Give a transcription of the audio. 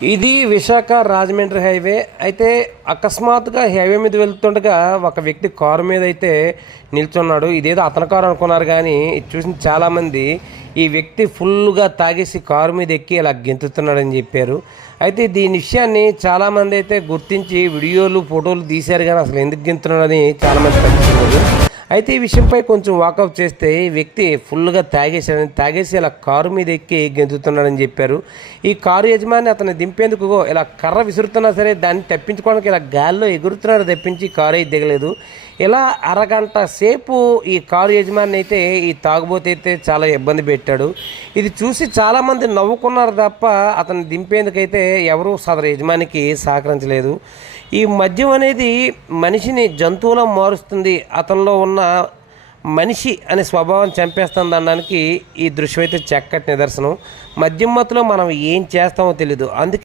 ఇది విశాఖ రాజమండ్రి హైవే అయితే అకస్మాత్తుగా హైవే మీద వెళ్తుండగా ఒక వ్యక్తి కారు మీద అయితే నిల్చున్నాడు. ఇదేదో అతని కారు అనుకున్నారు, కానీ చూసిన చాలామంది ఈ వ్యక్తి ఫుల్గా తాగేసి కారు మీద ఎక్కి ఇలా గెంతుతున్నాడని చెప్పారు. అయితే దీని విషయాన్ని చాలామంది అయితే గుర్తించి వీడియోలు ఫోటోలు తీశారు, కానీ అసలు ఎందుకు గెంతున్నాడని చాలామంది పట్టించుకోలేదు. అయితే ఈ విషయంపై కొంచెం వాకప్ చేస్తే ఈ వ్యక్తి ఫుల్గా తాగేసి ఇలా కారు మీద ఎక్కి గెంతుతున్నాడని చెప్పారు. ఈ కారు యజమాని అతన్ని దింపేందుకు ఇలా కర్ర విసురుతున్నా సరే దాన్ని తప్పించుకోవడానికి ఇలా గాల్లో ఎగురుతున్నాడు తప్పించి కారు అయితే దిగలేదు. ఇలా అరగంట సేపు ఈ కారు యజమాని అయితే ఈ తాగుబోతు అయితే చాలా ఇబ్బంది పెట్టాడు. ఇది చూసి చాలామంది నవ్వుకున్నారు తప్ప అతన్ని దింపేందుకైతే ఎవరూ సదరు యజమానికి సహకరించలేదు. ఈ మద్యం అనేది మనిషిని జంతువులా మారుస్తుంది, అతనిలో ఉన్న మనిషి అనే స్వభావం చంపేస్తుంది అనడానికి ఈ దృశ్యం అయితే చక్కటి నిదర్శనం. మద్యం మత్తులో మనం ఏం చేస్తామో తెలీదు. అందుకే